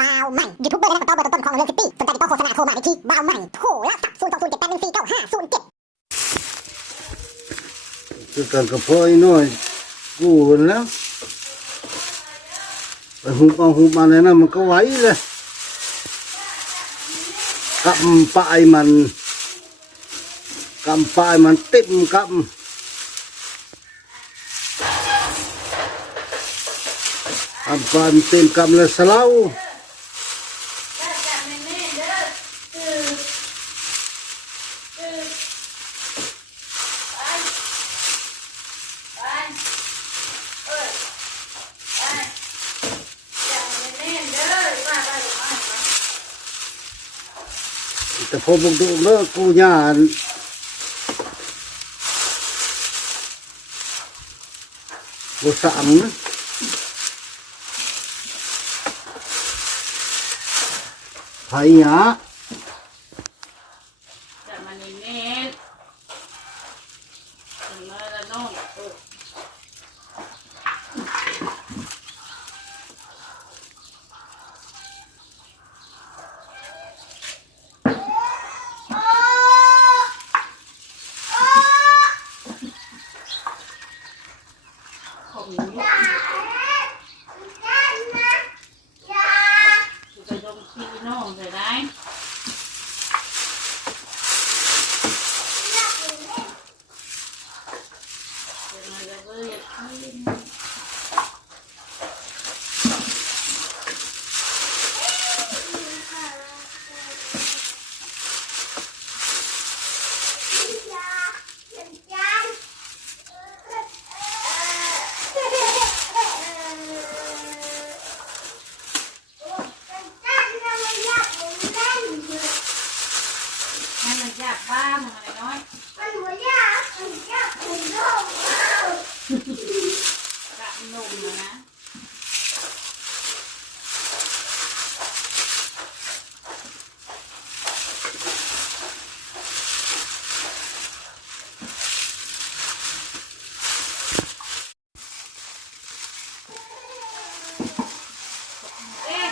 บาวใหม่ยูทูบเบอร์และนักต่อเบอร์ต้นของเรื่องซิตี้สนใจติดต่อโฆษณาโทรมาได้ที่บาวใหม่โทรละสักศูนย์สองศูนย์เจ็ดแปดหนึ่งสี่เก้าห้าศูนย์เจ็ดคือกันกับพ่อไอ้น้อยกูนั่นแล้วไปหุบเอาหุบมาในนั้นมันก็ไหวเลยกำปลายมันกำปลายมันเต็มกำกำปลายมันเต็มกำเลยสลาว แต่พอบุกดูเลิกกูย่านกูสั่งนะไผ่หยา น้องเลยได้ยวมันจะเบื่อขี้ ให้มันยากบ้างอะไรน้อยกะ นมนะนะเอ๊ะ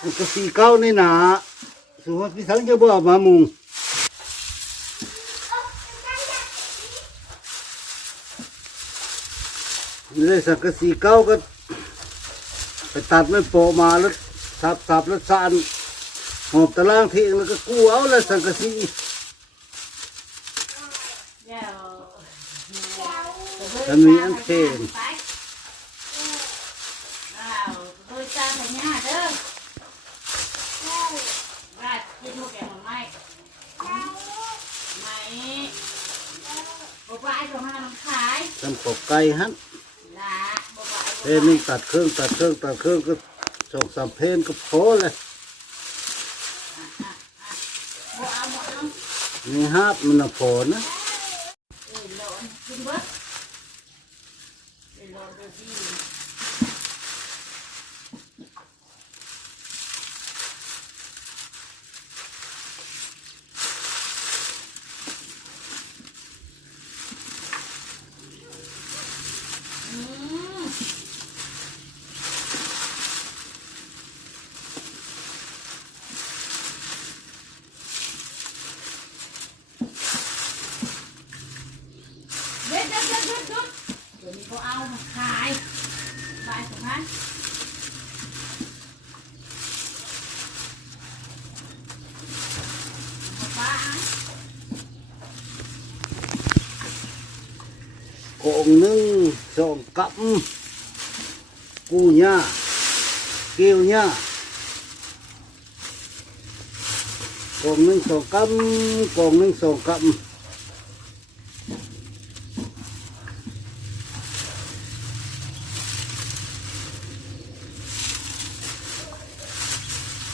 มันก็สีเก้านี่หนาสุภาพพิสังจะบอกมามุง เลยสังกะสีเก้าก็ ไปตัดไม่โปะมาแล้วสับสับแล้วสานหอบตะล่างทิ้งแล้วก็กู้เอาแล้วสังกะสีเดี๋ยวถ้ามีอันเทนไปอ้าโดยจานพญาเด้อราดกินลูกแกงหน่อไม้ไม่บอกว่าไอ้ตัวมันมันขายทำปกไก่ฮะ บอกว่าไอ้เพนนี่ตัดเครื่องตัดเครื่องตัดเครื่องก็สองสามเพนก็พอเลยบอกเอาบอกเอานี่ฮาบมันน่ะพอนะ เดี๋ยวนี้เขาเอามาขายบายสองพันเอาป้า กองหนึ่งสองกับกูหญ้าเกี่ยวหญ้ากองหนึ่งสองกับกองหนึ่งสองกับ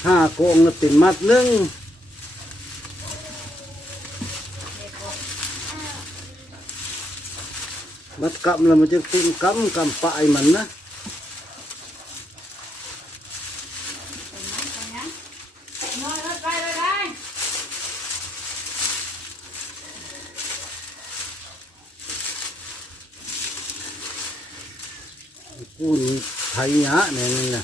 ห้ากองละเป็นมัดหนึ่ง มัดกำแล้วมันจะเป็นกำกำปลายมันนะ เป็นไหมเป็นยังน้อยเอ้ยไปเลยได้ กูนี่ไทยหยะเนี่ยนี่นะ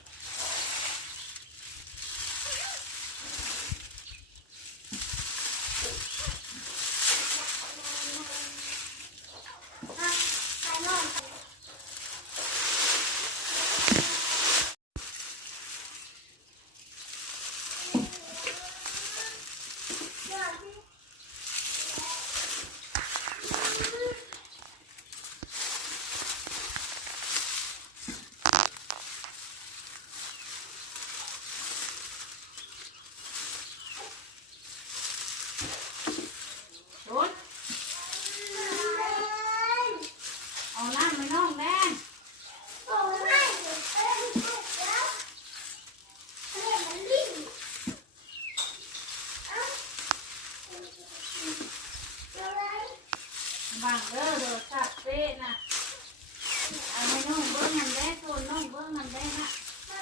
บังเด้อโดดสับเต้นะเอาให้น้องเบิ้งมันได้โซนน้องเบิ้งมันได้นะแต่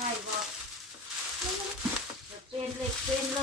เพิ่มผู้ชายบอกจะเป็นเหล็กเป็นโหล